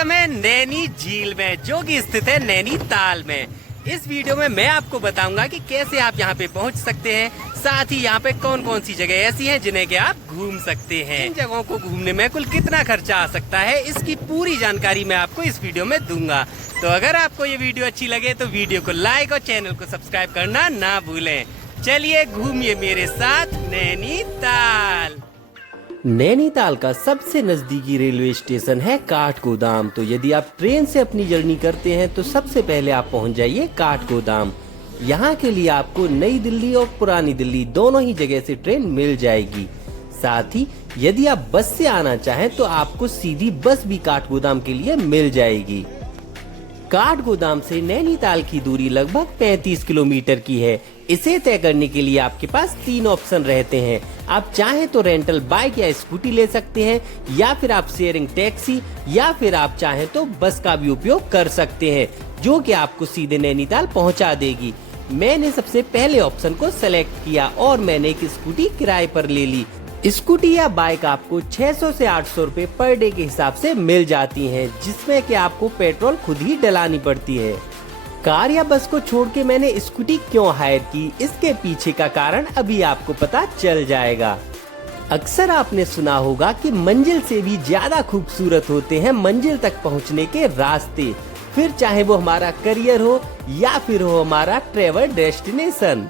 समय नैनी झील में, जो कि स्थित है नैनीताल में। इस वीडियो में मैं आपको बताऊंगा कि कैसे आप यहाँ पे पहुँच सकते हैं, साथ ही यहाँ पे कौन कौन सी जगह ऐसी हैं जिन्हें कि आप घूम सकते हैं। इन जगहों को घूमने में कुल कितना खर्चा आ सकता है, इसकी पूरी जानकारी मैं आपको इस वीडियो में दूंगा। तो अगर आपको ये वीडियो अच्छी लगे तो वीडियो को लाइक और चैनल को सब्सक्राइब करना ना भूलें। चलिए घूमिए मेरे साथ नैनीताल। नैनीताल का सबसे नजदीकी रेलवे स्टेशन है काठगोदाम। तो यदि आप ट्रेन से अपनी जर्नी करते हैं तो सबसे पहले आप पहुंच जाइए काठगोदाम। यहाँ के लिए आपको नई दिल्ली और पुरानी दिल्ली दोनों ही जगह से ट्रेन मिल जाएगी। साथ ही यदि आप बस से आना चाहें तो आपको सीधी बस भी काठगोदाम के लिए मिल जाएगी। काठगोदाम से नैनीताल की दूरी लगभग 35 किलोमीटर की है। इसे तय करने के लिए आपके पास 3 ऑप्शन रहते हैं। आप चाहें तो रेंटल बाइक या स्कूटी ले सकते हैं, या फिर आप शेयरिंग टैक्सी, या फिर आप चाहें तो बस का भी उपयोग कर सकते हैं, जो कि आपको सीधे नैनीताल पहुंचा देगी। मैंने सबसे पहले ऑप्शन को सेलेक्ट किया और मैंने एक स्कूटी किराए पर ले ली। स्कूटी या बाइक आपको 600 से 800 रुपए पर डे के हिसाब से मिल जाती हैं, जिसमें कि आपको पेट्रोल खुद ही डलानी पड़ती है। कार या बस को छोड़ के मैंने स्कूटी क्यों हायर की, इसके पीछे का कारण अभी आपको पता चल जाएगा। अक्सर आपने सुना होगा कि मंजिल से भी ज्यादा खूबसूरत होते हैं मंजिल तक पहुंचने के रास्ते, फिर चाहे वो हमारा करियर हो या फिर हो हमारा ट्रेवल डेस्टिनेशन।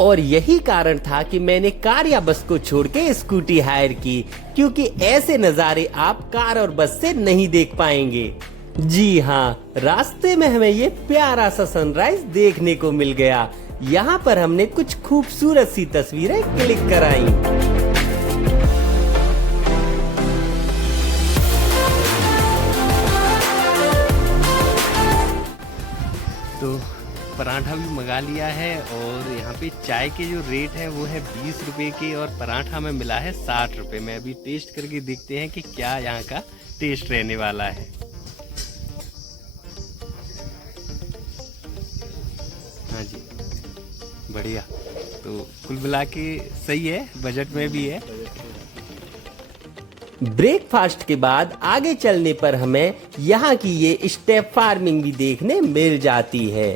और यही कारण था कि मैंने कार या बस को छोड़ के स्कूटी हायर की, क्योंकि ऐसे नज़ारे आप कार और बस से नहीं देख पाएंगे। जी हाँ, रास्ते में हमें ये प्यारा सा सनराइज देखने को मिल गया। यहाँ पर हमने कुछ खूबसूरत सी तस्वीरें क्लिक कराई। तो पराठा भी मंगा लिया है और यहाँ पे चाय के जो रेट है वो है 20 रुपए के और पराठा में मिला है 60 रुपए में। अभी टेस्ट करके देखते हैं कि क्या यहाँ का टेस्ट रहने वाला है। हाँ जी, बढ़िया। तो कुल मिला के सही है, बजट में भी है। ब्रेकफास्ट के बाद आगे चलने पर हमें यहाँ की ये स्टेप फार्मिंग भी देखने मिल जाती है।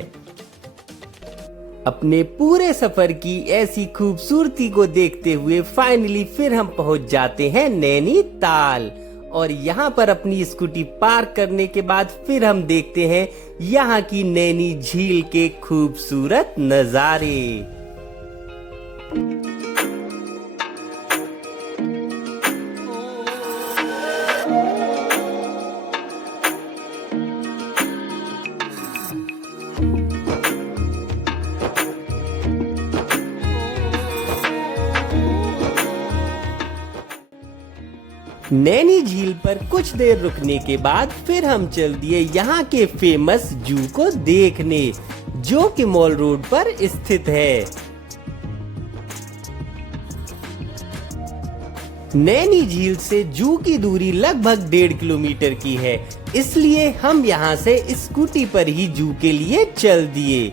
अपने पूरे सफर की ऐसी खूबसूरती को देखते हुए फाइनली फिर हम पहुंच जाते हैं नैनीताल। और यहाँ पर अपनी स्कूटी पार्क करने के बाद फिर हम देखते हैं यहाँ की नैनी झील के खूबसूरत नजारे। नैनी झील पर कुछ देर रुकने के बाद फिर हम चल दिए यहाँ के फेमस जू को देखने, जो कि मॉल रोड पर स्थित है। नैनी झील से जू की दूरी लगभग 1.5 किलोमीटर की है, इसलिए हम यहाँ से स्कूटी पर ही जू के लिए चल दिए।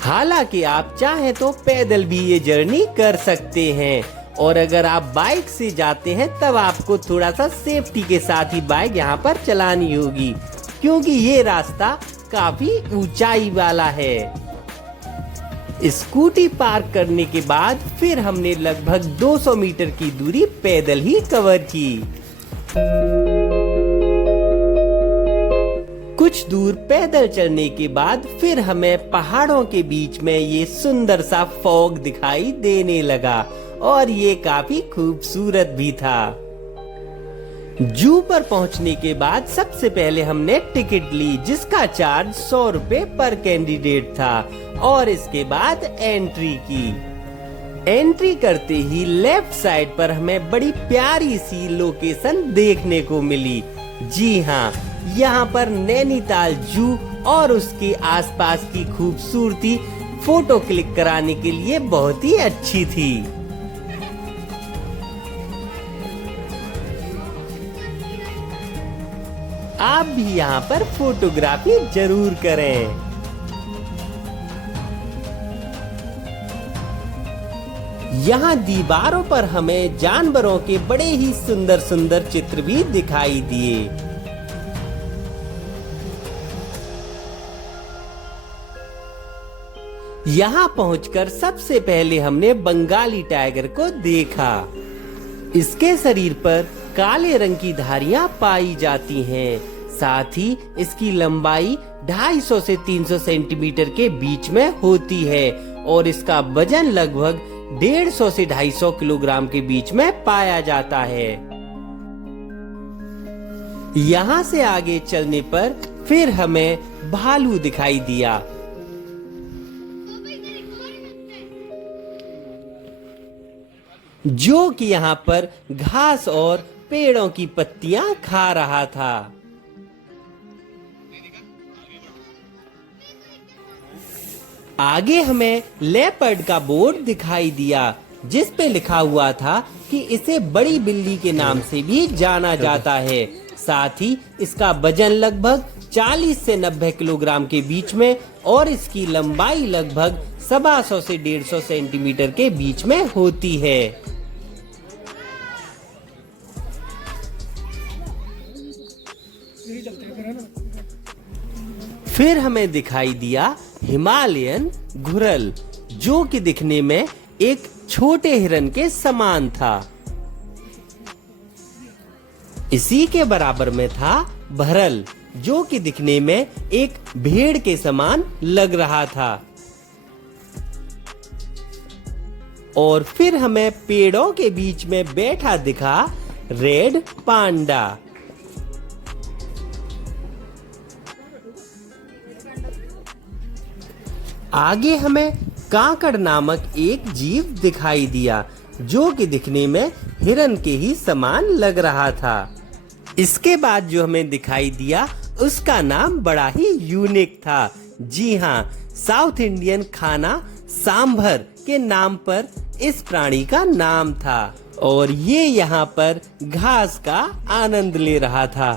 हालांकि आप चाहें तो पैदल भी ये जर्नी कर सकते हैं, और अगर आप बाइक से जाते हैं तब आपको थोड़ा सा सेफ्टी के साथ ही बाइक यहाँ पर चलानी होगी, क्योंकि ये रास्ता काफी ऊंचाई वाला है। स्कूटी पार्क करने के बाद फिर हमने लगभग 200 मीटर की दूरी पैदल ही कवर की। कुछ दूर पैदल चलने के बाद फिर हमें पहाड़ों के बीच में ये सुंदर सा फॉग दिखाई देने लगा, और ये काफी खूबसूरत भी था। जू पर पहुंचने के बाद सबसे पहले हमने टिकट ली, जिसका चार्ज 100 रुपए पर कैंडिडेट था, और इसके बाद एंट्री की। एंट्री करते ही लेफ्ट साइड पर हमें बड़ी प्यारी सी लोकेशन देखने को मिली। जी हाँ, यहाँ पर नैनीताल जू और उसके आसपास की खूबसूरती फोटो क्लिक कराने के लिए बहुत ही अच्छी थी। आप भी यहाँ पर फोटोग्राफी जरूर करें। यहाँ दीवारों पर हमें जानवरों के बड़े ही सुंदर सुंदर चित्र भी दिखाई दिए। यहाँ पहुंचकर सबसे पहले हमने बंगाली टाइगर को देखा। इसके शरीर पर काले रंग की धारियां पाई जाती हैं। साथ ही इसकी लंबाई 250 से 300 सेंटीमीटर के बीच में होती है और इसका वजन लगभग 150 से 250 किलोग्राम के बीच में पाया जाता है। यहाँ से आगे चलने पर फिर हमें भालू दिखाई दिया, जो कि यहाँ पर घास और पेड़ों की पत्तियां खा रहा था। आगे हमें लेपर्ड का बोर्ड दिखाई दिया, जिस पे लिखा हुआ था कि इसे बड़ी बिल्ली के नाम से भी जाना जाता है। साथ ही इसका वजन लगभग 40 से 90 किलोग्राम के बीच में और इसकी लंबाई लगभग 125 से 150 सेंटीमीटर के बीच में होती है। फिर हमें दिखाई दिया हिमालयन घुरल, जो कि दिखने में एक छोटे हिरन के समान था। इसी के बराबर में था भरल, जो कि दिखने में एक भेड़ के समान लग रहा था। और फिर हमें पेड़ों के बीच में बैठा दिखा रेड पांडा। आगे हमें काकड़ नामक एक जीव दिखाई दिया, जो कि दिखने में हिरन के ही समान लग रहा था। इसके बाद जो हमें दिखाई दिया उसका नाम बड़ा ही यूनिक था। जी हाँ, साउथ इंडियन खाना सांभर के नाम पर इस प्राणी का नाम था और ये यहाँ पर घास का आनंद ले रहा था।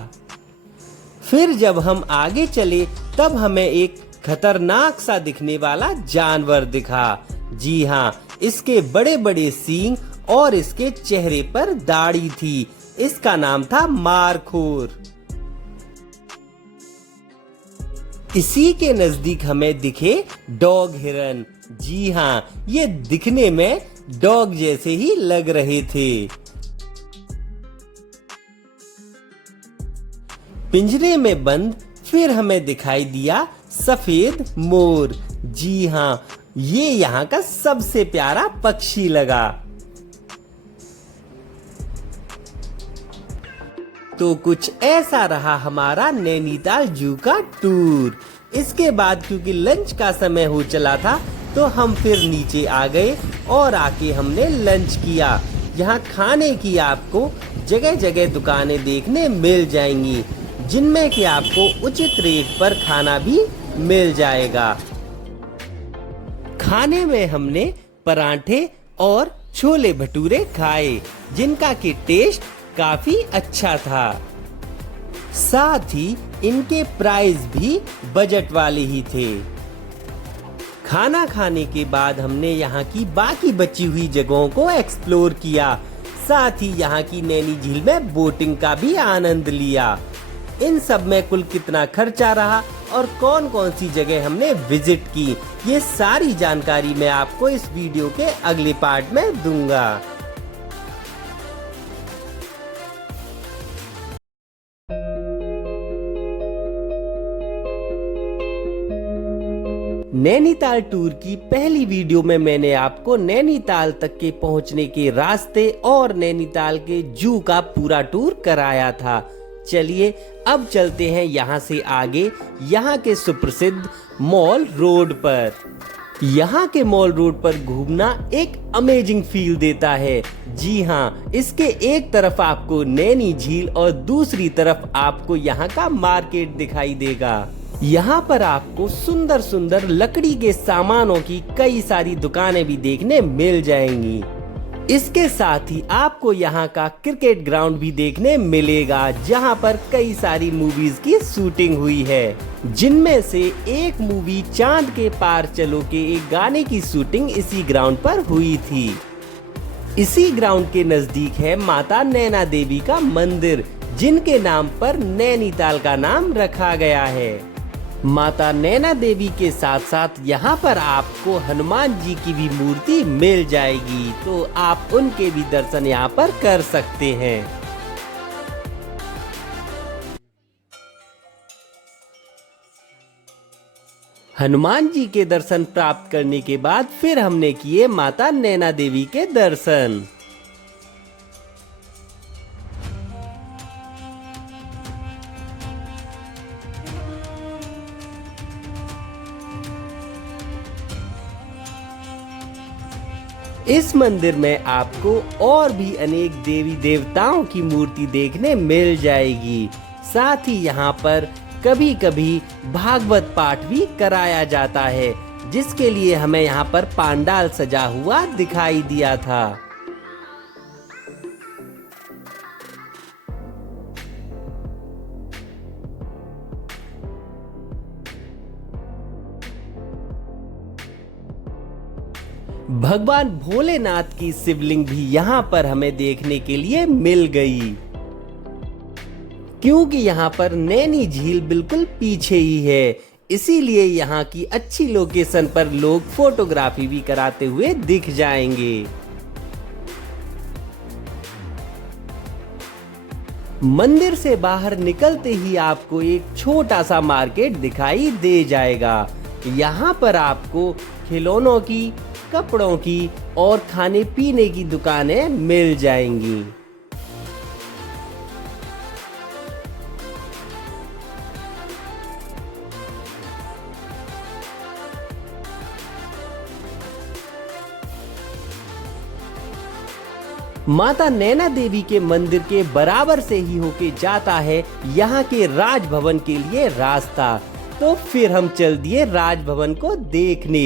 फिर जब हम आगे चले तब हमें एक खतरनाक सा दिखने वाला जानवर दिखा। जी हाँ, इसके बड़े बड़े सींग और इसके चेहरे पर दाढ़ी थी। इसका नाम था मारखोर। इसी के नजदीक हमें दिखे डॉग हिरन। जी हाँ, ये दिखने में डॉग जैसे ही लग रहे थे। पिंजरे में बंद फिर हमें दिखाई दिया सफेद मोर। जी हाँ, ये यहाँ का सबसे प्यारा पक्षी लगा। तो कुछ ऐसा रहा हमारा नैनीताल जू का टूर। इसके बाद क्योंकि लंच का समय हो चला था तो हम फिर नीचे आ गए और आके हमने लंच किया। यहाँ खाने की आपको जगह जगह दुकानें देखने मिल जाएंगी, जिनमें कि आपको उचित रेट पर खाना भी मिल जाएगा। खाने में हमने पराठे और छोले भटूरे खाए, जिनका की टेस्ट काफी अच्छा था। साथ ही इनके प्राइस भी बजट वाले ही थे। खाना खाने के बाद हमने यहाँ की बाकी बची हुई जगहों को एक्सप्लोर किया। साथ ही यहाँ की नैनी झील में बोटिंग का भी आनंद लिया। इन सब में कुल कितना खर्चा रहा और कौन कौन सी जगह हमने विजिट की, ये सारी जानकारी मैं आपको इस वीडियो के अगले पार्ट में दूंगा। नैनीताल टूर की पहली वीडियो में मैंने आपको नैनीताल तक के पहुंचने के रास्ते और नैनीताल के जू का पूरा टूर कराया था। चलिए अब चलते हैं यहाँ से आगे, यहाँ के सुप्रसिद्ध मॉल रोड पर। यहाँ के मॉल रोड पर घूमना एक अमेजिंग फील देता है। जी हाँ, इसके एक तरफ आपको नैनी झील और दूसरी तरफ आपको यहाँ का मार्केट दिखाई देगा। यहाँ पर आपको सुंदर सुंदर लकड़ी के सामानों की कई सारी दुकानें भी देखने मिल जाएंगी। इसके साथ ही आपको यहाँ का क्रिकेट ग्राउंड भी देखने मिलेगा, जहाँ पर कई सारी मूवीज की शूटिंग हुई है, जिनमें से एक मूवी चांद के पार चलो के एक गाने की शूटिंग इसी ग्राउंड पर हुई थी। इसी ग्राउंड के नजदीक है माता नैना देवी का मंदिर, जिनके नाम पर नैनीताल का नाम रखा गया है। माता नैना देवी के साथ साथ यहाँ पर आपको हनुमान जी की भी मूर्ति मिल जाएगी, तो आप उनके भी दर्शन यहाँ पर कर सकते हैं। हनुमान जी के दर्शन प्राप्त करने के बाद फिर हमने किए माता नैना देवी के दर्शन। इस मंदिर में आपको और भी अनेक देवी देवताओं की मूर्ति देखने मिल जाएगी। साथ ही यहाँ पर कभी कभी भागवत पाठ भी कराया जाता है, जिसके लिए हमें यहाँ पर पांडाल सजा हुआ दिखाई दिया था। भगवान भोलेनाथ की शिवलिंग भी यहाँ पर हमें देखने के लिए मिल गई, क्योंकि यहाँ पर नैनी झील बिल्कुल पीछे ही है, इसीलिए यहाँ की अच्छी लोकेशन पर लोग फोटोग्राफी भी कराते हुए दिख जाएंगे। मंदिर से बाहर निकलते ही आपको एक छोटा सा मार्केट दिखाई दे जाएगा। यहाँ पर आपको खिलौनों की, कपड़ों की और खाने पीने की दुकानें मिल जाएंगी। माता नैना देवी के मंदिर के बराबर से ही होके जाता है यहाँ के राजभवन के लिए रास्ता। तो फिर हम चल दिए राजभवन को देखने।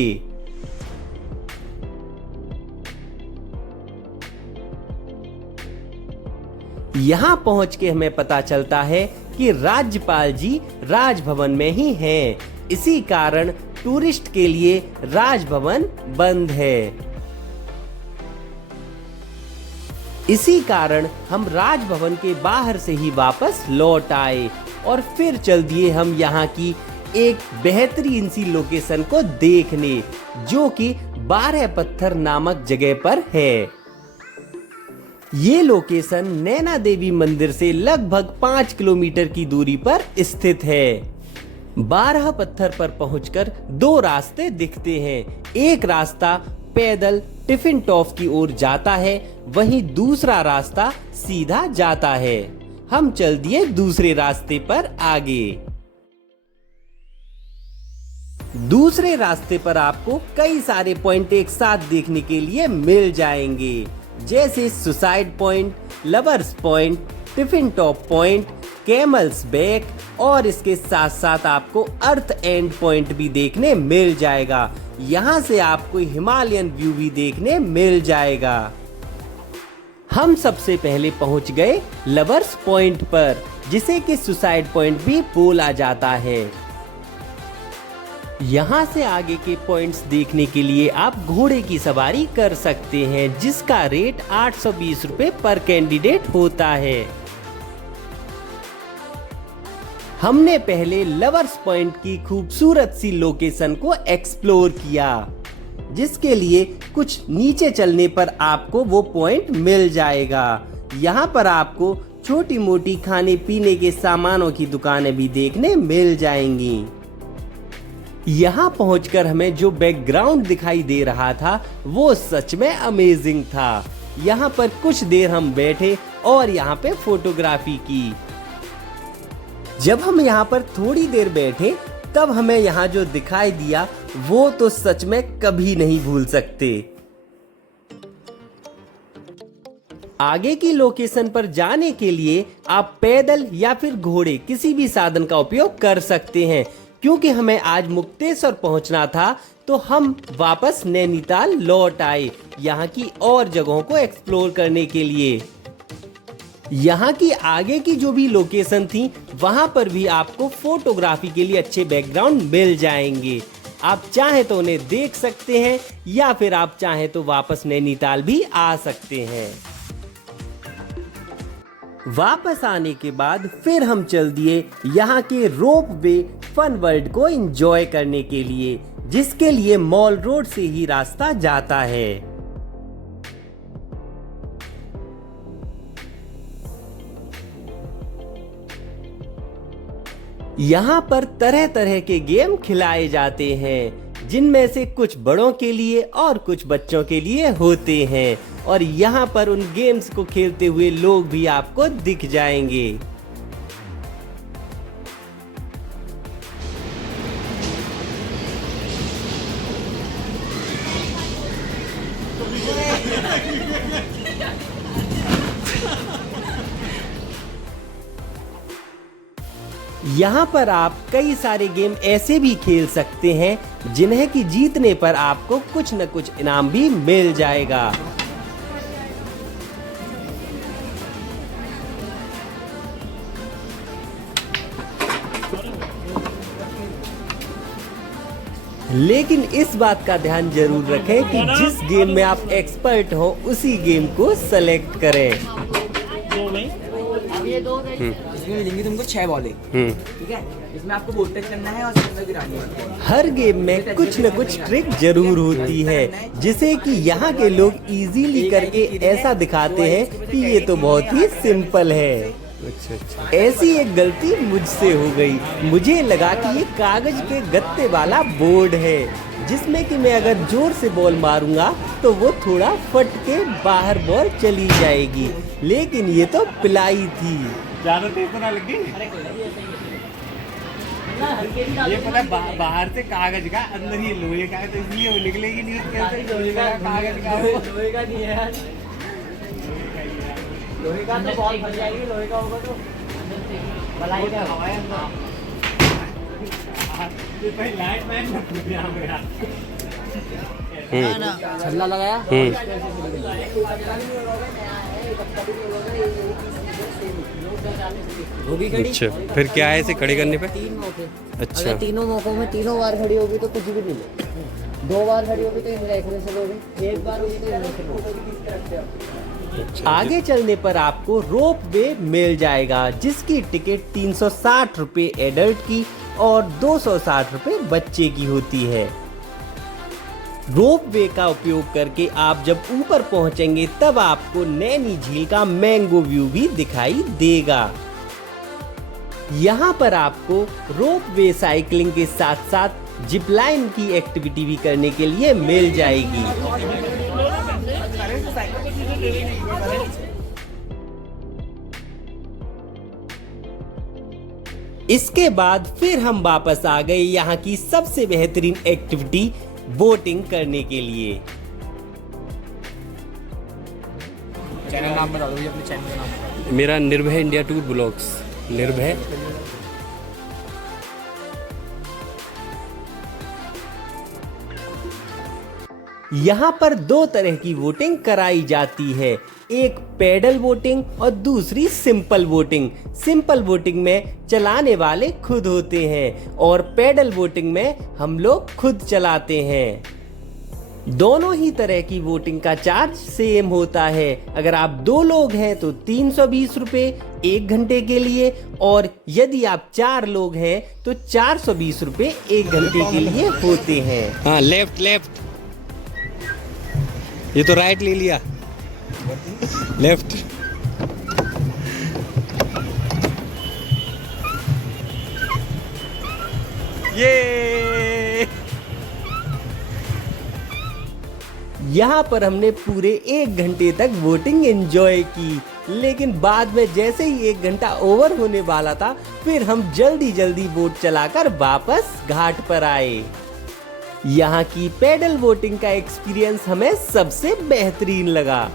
यहाँ पहुँच के हमें पता चलता है कि राज्यपाल जी राजभवन में ही हैं। इसी कारण टूरिस्ट के लिए राजभवन बंद है। इसी कारण हम राजभवन के बाहर से ही वापस लौट आए और फिर चल दिए हम यहाँ की एक बेहतरीन सी लोकेशन को देखने, जो कि 12 पत्थर नामक जगह पर है। ये लोकेशन नैना देवी मंदिर से लगभग 5 किलोमीटर की दूरी पर स्थित है। 12 पत्थर पर पहुंचकर 2 रास्ते दिखते हैं। एक रास्ता पैदल टिफिन टॉप की ओर जाता है, वहीं दूसरा रास्ता सीधा जाता है। हम चल दिए दूसरे रास्ते पर आगे। दूसरे रास्ते पर आपको कई सारे पॉइंट एक साथ देखने के लिए मिल जाएंगे, जैसे suicide point, lovers point, tiffin top point, camel's back और इसके साथ साथ आपको अर्थ एंड पॉइंट भी देखने मिल जाएगा। यहाँ से आपको हिमालयन व्यू भी देखने मिल जाएगा। हम सबसे पहले पहुँच गए लवर्स पॉइंट पर, जिसे कि सुसाइड पॉइंट भी बोला जाता है। यहाँ से आगे के पॉइंट्स देखने के लिए आप घोड़े की सवारी कर सकते हैं, जिसका रेट 820 रुपए पर कैंडिडेट होता है। हमने पहले लवर्स पॉइंट की खूबसूरत सी लोकेशन को एक्सप्लोर किया, जिसके लिए कुछ नीचे चलने पर आपको वो पॉइंट मिल जाएगा। यहाँ पर आपको छोटी मोटी खाने पीने के सामानों की दुकानें भी देखने मिल जाएंगी। यहाँ पहुंचकर हमें जो बैकग्राउंड दिखाई दे रहा था वो सच में अमेजिंग था। यहाँ पर कुछ देर हम बैठे और यहाँ पे फोटोग्राफी की। जब हम यहाँ पर थोड़ी देर बैठे तब हमें यहाँ जो दिखाई दिया वो तो सच में कभी नहीं भूल सकते। आगे की लोकेशन पर जाने के लिए आप पैदल या फिर घोड़े किसी भी साधन का उपयोग कर सकते हैं। क्योंकि हमें आज मुक्तेश्वर पहुंचना था तो हम वापस नैनीताल लौट आए यहाँ की और जगहों को एक्सप्लोर करने के लिए। यहाँ की आगे की जो भी लोकेशन थी वहां पर भी आपको फोटोग्राफी के लिए अच्छे बैकग्राउंड मिल जाएंगे। आप चाहें तो उन्हें देख सकते हैं या फिर आप चाहें तो वापस नैनीताल भी आ सकते हैं। वापस आने के बाद फिर हम चल दिए यहाँ के रोप वे फन वर्ल्ड को एंजॉय करने के लिए, जिसके लिए मॉल रोड से ही रास्ता जाता है। यहाँ पर तरह तरह के गेम खिलाए जाते हैं, जिनमें से कुछ बड़ों के लिए और कुछ बच्चों के लिए होते हैं, और यहाँ पर उन गेम्स को खेलते हुए लोग भी आपको दिख जाएंगे। यहाँ पर आप कई सारे गेम ऐसे भी खेल सकते हैं जिन्हें कि जीतने पर आपको कुछ न कुछ इनाम भी मिल जाएगा। लेकिन इस बात का ध्यान जरूर रखें कि जिस गेम में आप एक्सपर्ट हो उसी गेम को सेलेक्ट करें। ये दो इसमें मिलेंगी तुमको 6 बॉलें, ठीक है। इसमें आपको बॉल टच करना है और सिंगल गिरानी है। हर गेम में कुछ न कुछ ट्रिक जरूर होती है, जिसे कि यहाँ के लोग इजीली करके ऐसा दिखाते हैं कि ये तो बहुत ही सिंपल है। अच्छा। ऐसी एक गलती मुझसे हो गई। मुझे लगा कि ये कागज के गत्ते वाला बोर्ड है, जिसमें कि मैं अगर जोर से बॉल मारूंगा तो वो थोड़ा फट के बाहर बॉल चली जाएगी, लेकिन ये तो पिलाई थी। ज्यादा तेज तो ना लगी। ये पता बाहर से कागज का, अंदर ही लोहे का है, तो इसलिए वो निकलेगी नहीं। कैसे लोहे का कागज का? लोहे का नहीं है यार, लोहे का तो बॉल फट जाएगी। लोहे का होगा तो मलाई का हवा लाइट मैन छल्ला लगाया। अच्छा, फिर क्या है इसे खड़े करने पे? 3 मौके। अच्छा। अगर तीनों मौकों में तीनों बार खड़ी होगी तो कुछ भी नहीं ले। 2 बार खड़ी होगी तो इनमें रखने से लोगे, 1 बार होगी तो इनमें से लोगे। आगे चलने पर आपको रोप वे मिल जाएगा, जिसकी टिकट 360 रुपए एडल्ट की और 260 रुपए बच्चे की होती है। रोप वे का उपयोग करके आप जब ऊपर पहुंचेंगे तब आपको नैनी झील का मैंगो व्यू भी दिखाई देगा। यहाँ पर आपको रोप वे साइकिलिंग के साथ साथ जिप लाइन की एक्टिविटी भी करने के लिए मिल जाएगी। इसके बाद फिर हम वापस आ गए यहाँ की सबसे बेहतरीन एक्टिविटी बोटिंग करने के लिए। चैनल नाम बता दो अपने चैनल का नाम। मेरा निर्भय इंडिया टूर ब्लॉग्स। निर्भय। यहाँ पर 2 तरह की वोटिंग कराई जाती है, एक पैडल वोटिंग और दूसरी सिंपल वोटिंग। सिंपल वोटिंग में चलाने वाले खुद होते हैं और पैडल वोटिंग में हम लोग खुद चलाते हैं। दोनों ही तरह की वोटिंग का चार्ज सेम होता है। अगर आप 2 लोग हैं तो 320 रुपए 1 घंटे के लिए, और यदि आप 4 लोग हैं तो 420 रुपए 1 घंटे के लिए होते हैं। हाँ, लेफ्ट लेफ्ट। ये तो राइट ले लिया, लेफ्ट। ये यहाँ पर हमने पूरे 1 घंटे तक वोटिंग एंजॉय की, लेकिन बाद में जैसे ही 1 घंटा ओवर होने वाला था फिर हम जल्दी जल्दी वोट चलाकर वापस घाट पर आए। यहाँ की पैडल वोटिंग का एक्सपीरियंस हमें सबसे बेहतरीन लगा।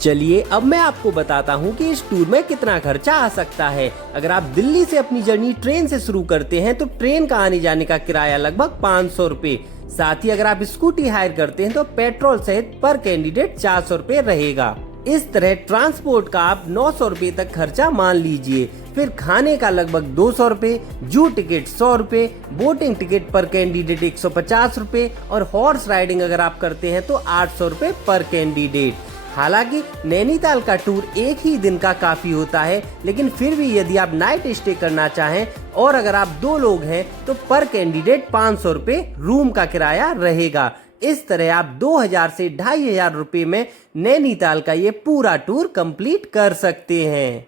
चलिए अब मैं आपको बताता हूँ कि इस टूर में कितना खर्चा आ सकता है। अगर आप दिल्ली से अपनी जर्नी ट्रेन से शुरू करते हैं तो ट्रेन का आने जाने का किराया लगभग 500 रुपए। साथ ही अगर आप स्कूटी हायर करते हैं तो पेट्रोल सहित पर कैंडिडेट 400 रुपए रहेगा। इस तरह ट्रांसपोर्ट का आप 900 रुपए तक खर्चा मान लीजिए। फिर खाने का लगभग 200 रुपये, जू टिकट 100 रुपये, बोटिंग टिकट पर कैंडिडेट 150 रुपये और हॉर्स राइडिंग अगर आप करते हैं तो 800 रुपये पर कैंडिडेट। हालांकि नैनीताल का टूर एक ही दिन का काफी होता है, लेकिन फिर भी यदि आप नाइट स्टे करना चाहें और अगर आप 2 लोग हैं तो पर कैंडिडेट 500 रुपये रूम का किराया रहेगा। इस तरह आप 2000 से 2500 रुपये में नैनीताल का ये पूरा टूर कंप्लीट कर सकते हैं।